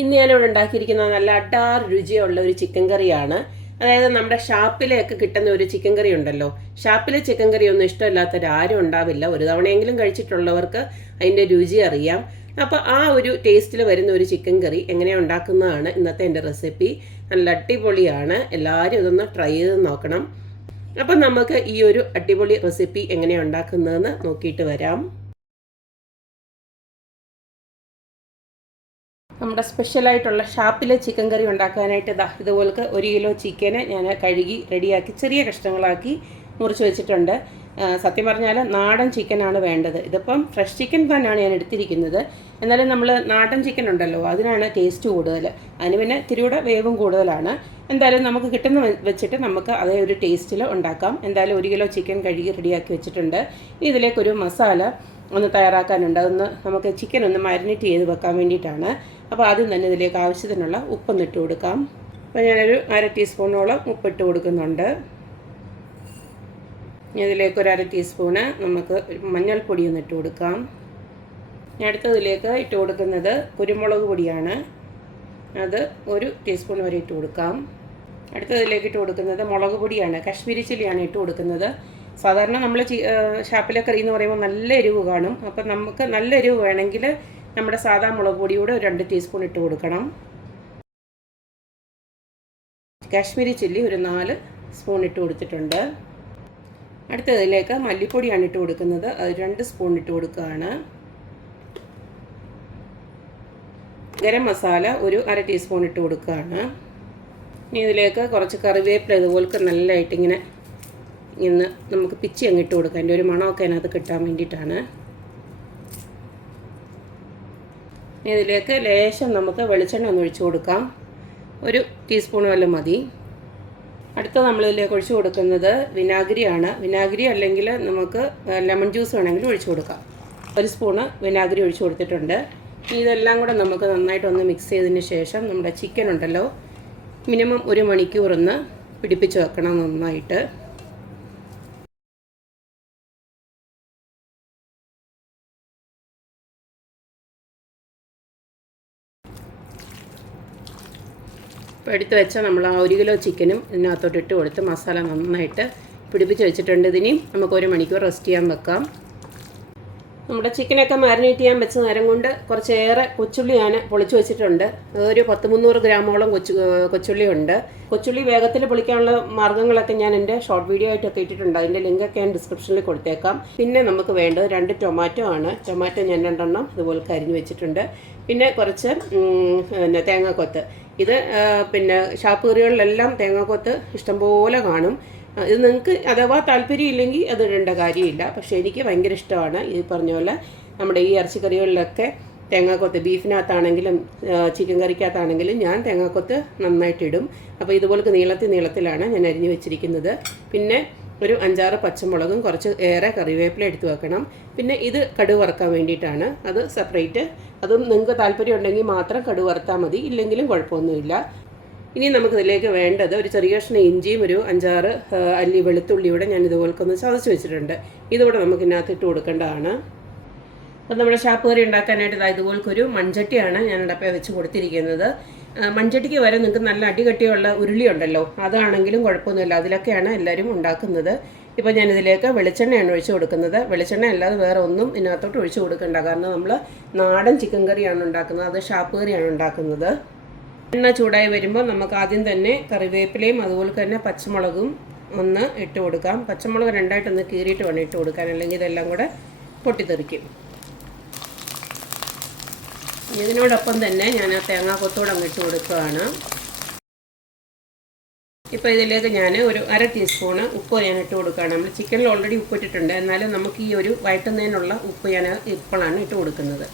ഇന്ന് ഞാനിവിടെ ഉണ്ടാക്കിയിരിക്കുന്ന നല്ല അടാർ രുചിയുള്ള ഒരു ചിക്കൻ കറിയാണ്. അതായത് നമ്മുടെ ഷാപ്പിലെയൊക്കെ കിട്ടുന്ന ഒരു ചിക്കൻ കറി ഉണ്ടല്ലോ. ഷാപ്പിലെ ചിക്കൻ കറി ഒന്നും ഇഷ്ടമില്ലാത്തവരാരും ഉണ്ടാവില്ല. ഒരു തവണയെങ്കിലും കഴിച്ചിട്ടുള്ളവർക്ക് അതിൻ്റെ രുചി അറിയാം. അപ്പോൾ ആ ഒരു ടേസ്റ്റിൽ വരുന്ന ഒരു ചിക്കൻ കറി എങ്ങനെയാണ് ഉണ്ടാക്കുന്നതാണ് ഇന്നത്തെ എൻ്റെ റെസിപ്പി. നല്ല അടിപൊളിയാണ്. എല്ലാവരും ഇതൊന്ന് ട്രൈ ചെയ്ത് നോക്കണം. അപ്പം നമുക്ക് ഈ ഒരു അടിപൊളി റെസിപ്പി എങ്ങനെയാണ് ഉണ്ടാക്കുന്നതെന്ന് നോക്കിയിട്ട് വരാം. നമ്മുടെ സ്പെഷ്യലായിട്ടുള്ള ഷാപ്പിലെ ചിക്കൻ കറി ഉണ്ടാക്കാനായിട്ട് ഇതുപോലത്തെ 1 കിലോ ചിക്കന് ഞാൻ കഴുകി റെഡിയാക്കി ചെറിയ കഷ്ണങ്ങളാക്കി മുറിച്ച് വെച്ചിട്ടുണ്ട്. സത്യം പറഞ്ഞാൽ നാടൻ ചിക്കനാണ് വേണ്ടത്. ഇതിപ്പം ഫ്രഷ് ചിക്കൻ തന്നെയാണ് ഞാൻ എടുത്തിരിക്കുന്നത്. എന്നാലും നമ്മൾ നാടൻ ചിക്കൻ ഉണ്ടല്ലോ, അതിനാണ് ടേസ്റ്റ് കൂടുതൽ. അതിന് പിന്നെ ഇത്തിരിയൂടെ വേവും കൂടുതലാണ്. എന്തായാലും നമുക്ക് കിട്ടുന്ന വെച്ചിട്ട് നമുക്ക് അതേ ഒരു ടേസ്റ്റിൽ ഉണ്ടാക്കാം. എന്തായാലും 1 കിലോ ചിക്കൻ കഴുകി റെഡിയാക്കി വെച്ചിട്ടുണ്ട്. ഇതിലേക്കൊരു മസാല ഒന്ന് തയ്യാറാക്കാനുണ്ട്. അതൊന്ന് നമുക്ക് ചിക്കൻ ഒന്ന് മാരിനേറ്റ് ചെയ്ത് വെക്കാൻ വേണ്ടിയിട്ടാണ്. അപ്പോൾ ആദ്യം തന്നെ ഇതിലേക്ക് ആവശ്യത്തിനുള്ള ഉപ്പൊന്ന് ഇട്ട് കൊടുക്കാം. അപ്പോൾ ഞാനൊരു 1/2 ടീസ്പൂണോളം ഉപ്പിട്ട് കൊടുക്കുന്നുണ്ട്. ഇതിലേക്ക് ഒരു 1/2 ടീസ്പൂണ് നമുക്ക് മഞ്ഞൾപ്പൊടി ഒന്ന് ഇട്ട് കൊടുക്കാം. അടുത്തതിലേക്ക് ഇട്ട് കൊടുക്കുന്നത് കുരുമുളക് പൊടിയാണ്. അത് 1 ടീസ്പൂൺ വരെ ഇട്ട് കൊടുക്കാം. അടുത്തതിലേക്ക് ഇട്ട് കൊടുക്കുന്നത് മുളക് പൊടിയാണ്. കാശ്മീരി ചില്ലിയാണ് ഇട്ട് കൊടുക്കുന്നത്. സാധാരണ നമ്മൾ ഷാപ്പിലെ കറി എന്ന് പറയുമ്പോൾ നല്ല എരിവ് കാണും. അപ്പം നമുക്ക് നല്ല എരിവ് വേണമെങ്കിൽ നമ്മുടെ സാധാ മുളക് പൊടിയൂടെ ഒരു 2 ടീസ്പൂൺ ഇട്ട് കൊടുക്കണം. കാശ്മീരി ചില്ലി ഒരു 4 സ്പൂൺ ഇട്ട് കൊടുത്തിട്ടുണ്ട്. അടുത്തതിലേക്ക് മല്ലിപ്പൊടിയാണ് ഇട്ട് കൊടുക്കുന്നത്. അത് 2 സ്പൂൺ ഇട്ട് കൊടുക്കുകയാണ്. ഗരം മസാല ഒരു 1/2 ടീസ്പൂൺ ഇട്ട് കൊടുക്കുകയാണ്. ഇനി ഇതിലേക്ക് കുറച്ച് കറിവേപ്പില ഇതുപോലൊക്കെ നല്ലതായിട്ട് ഇങ്ങനെ നമുക്ക് പിച്ചി അങ്ങിട്ട് കൊടുക്കാം. അതിൻ്റെ ഒരു മണമൊക്കെ അതിനകത്ത് കിട്ടാൻ വേണ്ടിയിട്ടാണ്. ഇതിലേക്ക് ലേശം നമുക്ക് വെളിച്ചെണ്ണ ഒന്ന് ഒഴിച്ചു കൊടുക്കാം. 1 ടീസ്പൂൺ വല്ല മതി. അടുത്ത നമ്മളിതിലേക്ക് ഒഴിച്ചു കൊടുക്കുന്നത് വിനാഗിരിയാണ്. വിനാഗിരി അല്ലെങ്കിൽ നമുക്ക് ലെമൺ ജ്യൂസ് വേണമെങ്കിൽ ഒഴിച്ചു കൊടുക്കാം. 1 സ്പൂണ് വിനാഗിരി ഒഴിച്ചു കൊടുത്തിട്ടുണ്ട്. ഇതെല്ലാം കൂടെ നമുക്ക് നന്നായിട്ടൊന്ന് മിക്സ് ചെയ്തതിന് ശേഷം നമ്മുടെ ചിക്കൻ ഉണ്ടല്ലോ, മിനിമം 1 മണിക്കൂറൊന്ന് പിടിപ്പിച്ച് വെക്കണം നന്നായിട്ട്. ഇപ്പോൾ എടുത്ത് വെച്ചാൽ നമ്മൾ ആ 1 കിലോ ചിക്കനും ഇതിനകത്തോട്ട് ഇട്ട് കൊടുത്ത് മസാല നന്നായിട്ട് പിടിപ്പിച്ച് വെച്ചിട്ടുണ്ട്. ഇതിനെയും നമുക്ക് 1 മണിക്കൂർ റെസ്റ്റ് ചെയ്യാൻ വെക്കാം. നമ്മുടെ ചിക്കനൊക്കെ മാരിനേറ്റ് ചെയ്യാൻ വെച്ച നേരം കൊണ്ട് കുറച്ചേറെ കൊച്ചുള്ളി ഞാൻ പൊളിച്ച് വെച്ചിട്ടുണ്ട്. ഒരു 300 ഗ്രാമോളം കൊച്ചുള്ളി ഉണ്ട്. കൊച്ചുള്ളി വേഗത്തിൽ പൊളിക്കാനുള്ള മാർഗ്ഗങ്ങളൊക്കെ ഞാൻ എൻ്റെ ഷോർട്ട് വീഡിയോ ആയിട്ടൊക്കെ ഇട്ടിട്ടുണ്ട്. അതിൻ്റെ ലിങ്കൊക്കെ ഞാൻ ഡിസ്ക്രിപ്ഷനിൽ കൊടുത്തേക്കാം. പിന്നെ നമുക്ക് വേണ്ടത് 2 ടൊമാറ്റോ ആണ്. ടൊമാറ്റോ ഞാൻ 2 എണ്ണം ഇതുപോലെ അരിഞ്ഞ് വെച്ചിട്ടുണ്ട്. പിന്നെ കുറച്ച് തേങ്ങാക്കൊത്ത്. ഇത് പിന്നെ ഷാപ്പ് കറികളിലെല്ലാം തേങ്ങാക്കൊത്ത് ഇഷ്ടംപോലെ കാണും. ഇത് നിങ്ങൾക്ക് അഥവാ താല്പര്യം ഇല്ലെങ്കിൽ അത് ഇടേണ്ട കാര്യമില്ല. പക്ഷേ എനിക്ക് ഭയങ്കര ഇഷ്ടമാണ്. ഈ പറഞ്ഞ പോലെ നമ്മുടെ ഈ ഇറച്ചിക്കറികളിലൊക്കെ തേങ്ങാക്കൊത്ത്, ബീഫിനകത്താണെങ്കിലും ചിക്കൻ കറിക്കകത്താണെങ്കിലും ഞാൻ തേങ്ങാക്കൊത്ത് നന്നായിട്ടിടും. അപ്പോൾ ഇതുപോലത്തെ നീളത്തിലാണ് ഞാൻ അരിഞ്ഞ് വെച്ചിരിക്കുന്നത്. പിന്നെ ഒരു 5-6 പച്ചമുളകും കുറച്ച് ഏറെ കറിവേപ്പില എടുത്ത് വെക്കണം. പിന്നെ ഇത് കടുക് വറുക്കാൻ വേണ്ടിയിട്ടാണ്. അത് സെപ്പറേറ്റ്. അതും നിങ്ങൾക്ക് താല്പര്യം ഉണ്ടെങ്കിൽ മാത്രം കടുക് വറുത്താൽ മതി, ഇല്ലെങ്കിലും കുഴപ്പമൊന്നുമില്ല. ഇനി നമുക്കിതിലേക്ക് വേണ്ടത് ഒരു ചെറിയ കഷ്ണം ഇഞ്ചിയും ഒരു 5-6 അല്ലി വെളുത്തുള്ളിയൂടെ ഞാൻ ഇതുപോലൊക്കെ ഒന്ന് ചതച്ച് വെച്ചിട്ടുണ്ട്. ഇതുകൂടെ നമുക്ക് ഇതിനകത്ത് ഇട്ട് കൊടുക്കേണ്ടതാണ്. അപ്പോൾ നമ്മുടെ ഷാപ്പ് കറി ഉണ്ടാക്കാനായിട്ട് ഇതുപോലൊരു മൺചട്ടിയാണ് ഞാൻ ഇടപ്പേ വെച്ച് കൊടുത്തിരിക്കുന്നത്. മൺചട്ടിക്ക് വരെ നിങ്ങൾക്ക് നല്ല അടികട്ടിയുള്ള ഉരുളി ഉണ്ടല്ലോ, അതാണെങ്കിലും കുഴപ്പമൊന്നുമില്ല. അതിലൊക്കെയാണ് എല്ലാവരും ഉണ്ടാക്കുന്നത്. ഇപ്പോൾ ഞാനിതിലേക്ക് വെളിച്ചെണ്ണയാണ് ഒഴിച്ചു കൊടുക്കുന്നത്. വെളിച്ചെണ്ണ അല്ലാതെ വേറെ ഒന്നും ഇതിനകത്തോട്ട് ഒഴിച്ചു കൊടുക്കണ്ട. കാരണം നമ്മൾ നാടൻ ചിക്കൻ കറിയാണ് ഉണ്ടാക്കുന്നത്, അത് ഷാപ്പ് കറിയാണ് ഉണ്ടാക്കുന്നത്. എണ്ണ ചൂടായി വരുമ്പോൾ നമുക്ക് ആദ്യം തന്നെ കറിവേപ്പിലയും അതുപോലെ തന്നെ പച്ചമുളകും ഒന്ന് ഇട്ട് കൊടുക്കാം. പച്ചമുളക് 2ആയിട്ടൊന്ന് കീറിയിട്ട് വേണം ഇട്ട് കൊടുക്കാൻ, അല്ലെങ്കിൽ ഇതെല്ലാം കൂടെ പൊട്ടിത്തെറിക്കും. ഇതിനോടൊപ്പം തന്നെ ഞാൻ ആ തേങ്ങാക്കൊത്തോടെ അങ്ങ് ഇട്ട് കൊടുക്കുകയാണ്. ഇപ്പോൾ ഇതിലേക്ക് ഞാൻ ഒരു 1/2 ടീസ്പൂണ് ഉപ്പ് ഞാൻ ഇട്ട് കൊടുക്കുകയാണ്. നമ്മൾ ചിക്കനിൽ ഓൾറെഡി ഉപ്പ് ഇട്ടിട്ടുണ്ട്. എന്നാലും നമുക്ക് ഈ ഒരു വഴറ്റുന്നതിനുള്ള ഉപ്പ് ഞാൻ ഇപ്പോഴാണ് ഇട്ട് കൊടുക്കുന്നത്.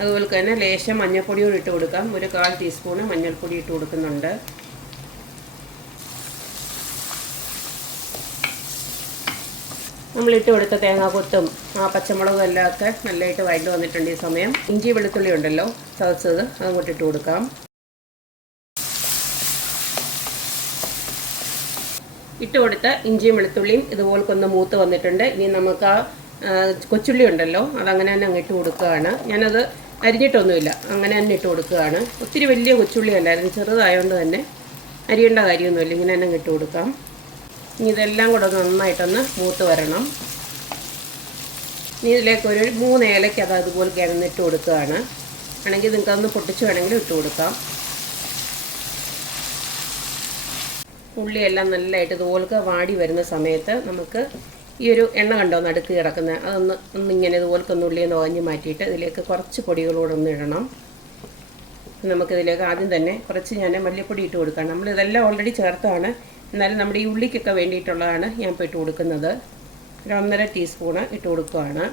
അതുപോലെ തന്നെ ലേശം മഞ്ഞൾപ്പൊടിയോട് ഇട്ട് കൊടുക്കാം. ഒരു 1/4 ടീസ്പൂണ് മഞ്ഞൾപ്പൊടി ഇട്ട് കൊടുക്കുന്നുണ്ട്. നമ്മളിട്ട് കൊടുത്ത തേങ്ങാക്കൊത്തും ആ പച്ചമുളകും എല്ലാം ഒക്കെ നല്ലതായിട്ട് വഴണ്ട് വന്നിട്ടുണ്ട്. ഈ സമയം ഇഞ്ചി വെളുത്തുള്ളി ഉണ്ടല്ലോ ചതച്ചത്, അങ്ങോട്ട് ഇട്ട് കൊടുക്കാം. ഇട്ട് കൊടുത്ത ഇഞ്ചിയും വെളുത്തുള്ളിയും ഇതുപോലൊന്ന് മൂത്ത് വന്നിട്ടുണ്ട്. ഇനി നമുക്ക് ആ കൊച്ചുള്ളി ഉണ്ടല്ലോ അതങ്ങനെ തന്നെ അങ്ങിട്ട് കൊടുക്കുകയാണ്. ഞാനത് അരിഞ്ഞിട്ടൊന്നുമില്ല, അങ്ങനെ തന്നെ ഇട്ട് കൊടുക്കുകയാണ്. ഒത്തിരി വലിയ കൊച്ചുള്ളി അല്ലായിരുന്നു, ചെറുതായതുകൊണ്ട് തന്നെ അരിയേണ്ട കാര്യമൊന്നുമില്ല, ഇങ്ങനെ തന്നെ ഇട്ട് കൊടുക്കാം. ഇനി ഇതെല്ലാം കൂടെ നന്നായിട്ടൊന്ന് മൂത്ത് വരണം. ഇനി ഇതിലേക്ക് ഒരു 3 ഏലയ്ക്ക് അതുപോലെ കിടന്നിട്ട് കൊടുക്കുകയാണ്. ആണെങ്കിൽ നിങ്ങൾക്കതൊന്ന് പൊട്ടിച്ച് വേണമെങ്കിൽ ഇട്ട് കൊടുക്കാം. ഉള്ളിയെല്ലാം നല്ലതായിട്ട് ഇതുപോലെ വാടി വരുന്ന സമയത്ത് നമുക്ക് ഈ ഒരു എണ്ണ കണ്ടോ നടുക്ക് കിടക്കുന്നത്, ഒന്നിങ്ങനെ ഇതുപോലൊക്കെ ഉള്ളിയെ നോഞ്ഞ് മാറ്റിയിട്ട് ഇതിലേക്ക് കുറച്ച് പൊടികളൂടെ ഒന്ന് ഇടണം. നമുക്കിതിലേക്ക് ആദ്യം തന്നെ കുറച്ച് ഞാൻ മല്ലിപ്പൊടി ഇട്ട് കൊടുക്കാം. നമ്മളിതെല്ലാം ഓൾറെഡി ചേർത്താണ്, എന്നാലും നമ്മുടെ ഈ ഉള്ളിക്കൊക്കെ വേണ്ടിയിട്ടുള്ളതാണ് ഞാൻ ഇപ്പോൾ ഇട്ട് കൊടുക്കുന്നത്. ഒരു 1.5 ടീസ്പൂണ് ഇട്ട് കൊടുക്കുകയാണ്.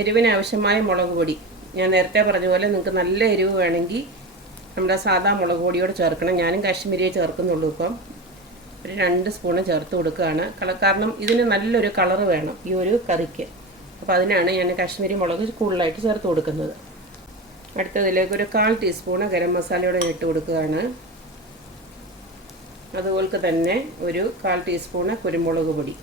എരിവിന് ആവശ്യമായ മുളക് പൊടി ഞാൻ നേരത്തെ പറഞ്ഞ പോലെ നിങ്ങൾക്ക് നല്ല എരിവ് വേണമെങ്കിൽ നമ്മുടെ സാധാ മുളക് പൊടിയോട് ചേർക്കണം. ഞാനും കാശ്മീരിയെ ചേർക്കുന്നുള്ളൂ. ഇപ്പം ഒരു 2 സ്പൂണ് ചേർത്ത് കൊടുക്കുകയാണ്. കാരണം ഇതിന് നല്ലൊരു കളറ് വേണം ഈ ഒരു കറിക്ക്. അപ്പോൾ അതിനാണ് ഞാൻ കാശ്മീരി മുളക് കൂടുതലായിട്ട് ചേർത്ത് കൊടുക്കുന്നത്. അടുത്തതിലേക്ക് ഒരു 1/4 ടീസ്പൂണ് ഗരം മസാലയോടെ ഇട്ട് കൊടുക്കുകയാണ്. അതുപോലെ തന്നെ ഒരു 1/4 ടീസ്പൂണ് കുരുമുളക് പൊടി.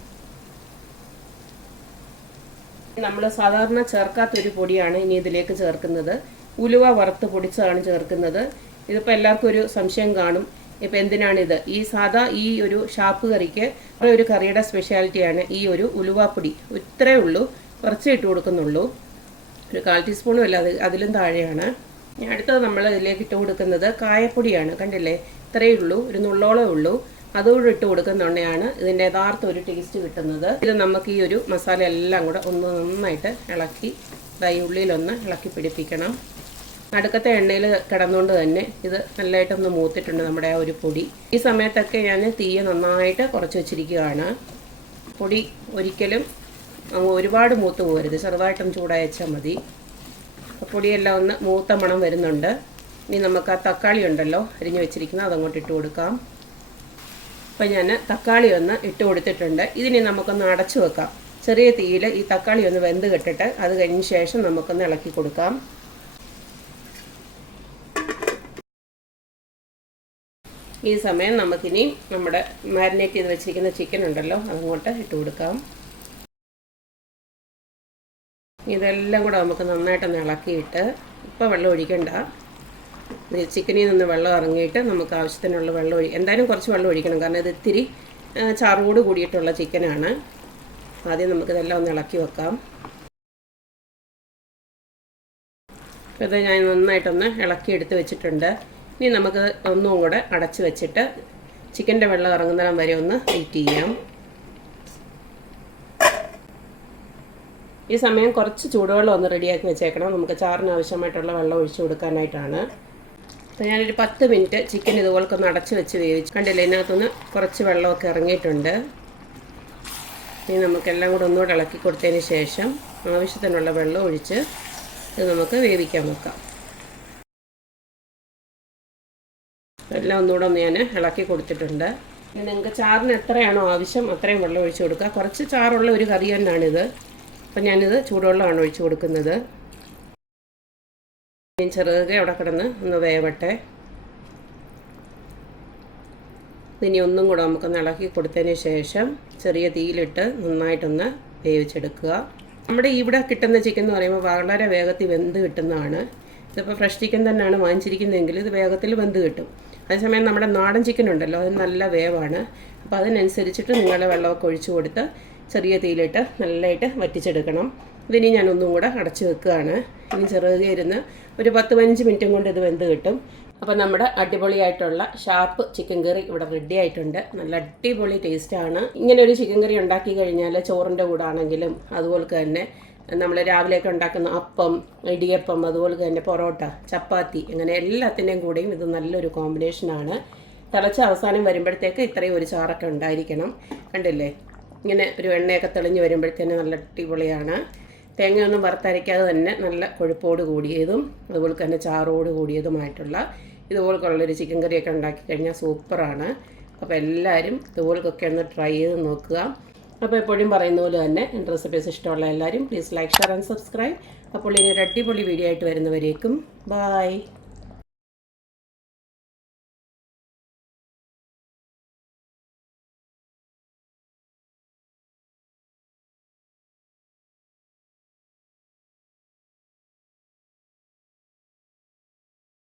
നമ്മൾ സാധാരണ ചേർക്കാത്തൊരു പൊടിയാണ് ഇനി ഇതിലേക്ക് ചേർക്കുന്നത്. ഉലുവ വറുത്ത് പൊടിച്ചതാണ് ചേർക്കുന്നത്. ഇതിപ്പോൾ എല്ലാവർക്കും ഒരു സംശയം കാണും, ഇപ്പോൾ എന്തിനാണിത്? ഈ ഒരു ഷാപ്പ് കറിക്ക് ഒരു കറിയുടെ സ്പെഷ്യാലിറ്റിയാണ് ഈ ഒരു ഉലുവാപ്പൊടി. ഇത്രയേ ഉള്ളൂ, കുറച്ച് ഇട്ട് കൊടുക്കുന്നുള്ളൂ. ഒരു 1/4 ടീസ്പൂണും അല്ല, അതിലും താഴെയാണ്. അടുത്തത് നമ്മൾ ഇതിലേക്ക് ഇട്ട് കൊടുക്കുന്നത് കായപ്പൊടിയാണ്. കണ്ടില്ലേ, ഇത്രയേ ഉള്ളൂ, ഒരു നുള്ളോളേ ഉള്ളൂ. അതുകൂടെ ഇട്ട് കൊടുക്കുന്നുണ്ടെയാണ് ഇതിൻ്റെ യഥാർത്ഥ ഒരു ടേസ്റ്റ് കിട്ടുന്നത്. ഇത് നമുക്ക് ഈ ഒരു മസാല എല്ലാം കൂടെ ഒന്ന് നന്നായിട്ട് ഇളക്കി ഈ ഉള്ളിയിലൊന്ന് ഇളക്കി പിടിപ്പിക്കണം. നടുക്കത്തെ എണ്ണയിൽ കിടന്നുകൊണ്ട് തന്നെ ഇത് നല്ലതായിട്ടൊന്ന് മൂത്തിട്ടുണ്ട് നമ്മുടെ ആ ഒരു പൊടി. ഈ സമയത്തൊക്കെ ഞാൻ തീയെ നന്നായിട്ട് കുറച്ച് വെച്ചിരിക്കുകയാണ്. പൊടി ഒരിക്കലും ഒരുപാട് മൂത്ത് പോകരുത്, ചെറുതായിട്ടൊന്ന് ചൂടായി വെച്ചാൽ മതി. പൊടിയെല്ലാം ഒന്ന് മൂത്ത മണം വരുന്നുണ്ട്. ഇനി നമുക്ക് ആ തക്കാളി ഉണ്ടല്ലോ അരിഞ്ഞു വെച്ചിരിക്കുന്നത്, അതങ്ങോട്ട് ഇട്ട് കൊടുക്കാം. അപ്പം ഞാൻ തക്കാളി ഒന്ന് ഇട്ട് കൊടുത്തിട്ടുണ്ട്. ഇതിനി നമുക്കൊന്ന് അടച്ചു വെക്കാം. ചെറിയ തീയിൽ ഈ തക്കാളി ഒന്ന് വെന്ത് കെട്ടിട്ട് അത് കഴിഞ്ഞ ശേഷം നമുക്കൊന്ന് ഇളക്കി കൊടുക്കാം. ഈ സമയം നമുക്കിനി നമ്മുടെ മാരിനേറ്റ് ചെയ്ത് വെച്ചിരിക്കുന്ന ചിക്കൻ ഉണ്ടല്ലോ അതങ്ങോട്ട് ഇട്ട് കൊടുക്കാം. ഇതെല്ലാം കൂടെ നമുക്ക് നന്നായിട്ടൊന്ന് ഇളക്കിയിട്ട്, ഇപ്പോൾ വെള്ളം ഒഴിക്കണ്ട, ചിക്കനിൽ നിന്ന് വെള്ളം ഇറങ്ങിയിട്ട് നമുക്ക് ആവശ്യത്തിനുള്ള വെള്ളം എന്തായാലും കുറച്ച് വെള്ളം ഒഴിക്കണം, കാരണം ഇത് ഇത്തിരി ചാറോട് കൂടിയിട്ടുള്ള ചിക്കനാണ്. ആദ്യം നമുക്കിതെല്ലാം ഒന്ന് ഇളക്കി വെക്കാം. അപ്പോൾ ഇത് ഞാൻ നന്നായിട്ടൊന്ന് ഇളക്കി എടുത്ത് വെച്ചിട്ടുണ്ട്. ഇനി നമുക്ക് ഒന്നും കൂടെ അടച്ച് വെച്ചിട്ട് ചിക്കൻ്റെ വെള്ളം ഇറങ്ങുന്നിടം വരെ ഒന്ന് വെയിറ്റ് ചെയ്യാം. ഈ സമയം കുറച്ച് ചൂടുവെള്ളം ഒന്ന് റെഡിയാക്കി വെച്ചേക്കണം. നമുക്ക് ചാറിന് ആവശ്യമായിട്ടുള്ള വെള്ളം ഒഴിച്ചു കൊടുക്കാനായിട്ടാണ്. അപ്പോൾ ഞാനൊരു 10 മിനിറ്റ് ചിക്കൻ ഇതുപോലൊക്കെ ഒന്ന് അടച്ച് വെച്ച് വേവിച്ചു. കണ്ടില്ലേ, ഇതിനകത്തുനിന്ന് കുറച്ച് വെള്ളമൊക്കെ ഇറങ്ങിയിട്ടുണ്ട്. ഇനി നമുക്കെല്ലാം കൂടെ ഒന്നുകൂടെ ഇളക്കി കൊടുത്തതിന് ശേഷം ആവശ്യത്തിനുള്ള വെള്ളം ഒഴിച്ച് ഇത് നമുക്ക് വേവിക്കാൻ വെക്കാം. എല്ലാം ഒന്നുകൂടെ ഒന്ന് ഞാൻ ഇളക്കി കൊടുത്തിട്ടുണ്ട്. ഇനി നിങ്ങൾക്ക് ചാറിന് എത്രയാണോ ആവശ്യം അത്രയും വെള്ളം ഒഴിച്ച് കൊടുക്കുക. കുറച്ച് ചാറുള്ള ഒരു കറി തന്നെയാണിത്. അപ്പം ഞാനിത് ചൂടുവെള്ളമാണ് ഒഴിച്ച് കൊടുക്കുന്നത്. ചെറുകെ അവിടെ കിടന്ന് ഒന്ന് വേവട്ടെ. ഇനി ഒന്നും കൂടെ നമുക്കൊന്ന് ഇളക്കി കൊടുത്തതിന് ശേഷം ചെറിയ തീയിലിട്ട് നന്നായിട്ടൊന്ന് വേവിച്ചെടുക്കുക. നമ്മുടെ ഇവിടെ കിട്ടുന്ന ചിക്കൻ എന്ന് പറയുമ്പോൾ വളരെ വേഗത്തിൽ വെന്ത് കിട്ടുന്നതാണ്. ഇതിപ്പോൾ ഫ്രഷ് ചിക്കൻ തന്നെയാണ് വാങ്ങിച്ചിരിക്കുന്നതെങ്കിൽ ഇത് വേഗത്തിൽ വെന്ത് കിട്ടും. അതേസമയം നമ്മുടെ നാടൻ ചിക്കൻ ഉണ്ടല്ലോ അത് നല്ല വേവാണ്. അപ്പോൾ അതിനനുസരിച്ചിട്ട് നിങ്ങളുടെ വെള്ളമൊക്കെ ഒഴിച്ചു കൊടുത്ത് ചെറിയ തീയിലിട്ട് നല്ലതായിട്ട് വറ്റിച്ചെടുക്കണം. ഇതിനി ഞാനൊന്നും കൂടെ അടച്ചു വെക്കുകയാണ്. ഇനി ചെറുകെ ഇരുന്ന് ഒരു 10-15 മിനിറ്റും കൊണ്ട് ഇത് വെന്ത് കിട്ടും. അപ്പോൾ നമ്മുടെ അടിപൊളിയായിട്ടുള്ള ഷാപ്പ് ചിക്കൻ കറി ഇവിടെ റെഡി ആയിട്ടുണ്ട്. നല്ല അടിപൊളി ടേസ്റ്റാണ്. ഇങ്ങനെ ഒരു ചിക്കൻ കറി ഉണ്ടാക്കി കഴിഞ്ഞാൽ ചോറിൻ്റെ കൂടെ ആണെങ്കിലും അതുപോലെ തന്നെ നമ്മൾ രാവിലെയൊക്കെ ഉണ്ടാക്കുന്ന അപ്പം, ഇടിയപ്പം, അതുപോലെ തന്നെ പൊറോട്ട, ചപ്പാത്തി, അങ്ങനെ എല്ലാത്തിൻ്റെയും കൂടെയും ഇത് നല്ലൊരു കോമ്പിനേഷനാണ്. തിളച്ച അവസാനം വരുമ്പോഴത്തേക്ക് ഇത്രയും ഒരു ചാറൊക്കെ ഉണ്ടായിരിക്കണം. കണ്ടില്ലേ, ഇങ്ങനെ ഒരു എണ്ണയൊക്കെ തെളിഞ്ഞ് വരുമ്പോഴത്തേന് നല്ല അടിപൊളിയാണ്. തേങ്ങയൊന്നും വറുത്തരയ്ക്കാതെ തന്നെ നല്ല കൊഴുപ്പോട് കൂടിയതും അതുപോലെ തന്നെ ചാറോട് കൂടിയതുമായിട്ടുള്ള ഇതുപോലൊക്കെയുള്ളൊരു ചിക്കൻ കറിയൊക്കെ ഉണ്ടാക്കി കഴിഞ്ഞാൽ സൂപ്പറാണ്. അപ്പോൾ എല്ലാവരും ഇതുപോലൊക്കെ ഒന്ന് ട്രൈ ചെയ്ത് നോക്കുക. അപ്പോൾ എപ്പോഴും പറയുന്ന പോലെ തന്നെ എൻ്റെ റെസിപ്പീസ് ഇഷ്ടമുള്ള എല്ലാവരും please like, share and subscribe. അപ്പോൾ ഇനി ഒരു അടിപൊളി വീഡിയോ ആയിട്ട് വരുന്നവരേക്കും ബായ്.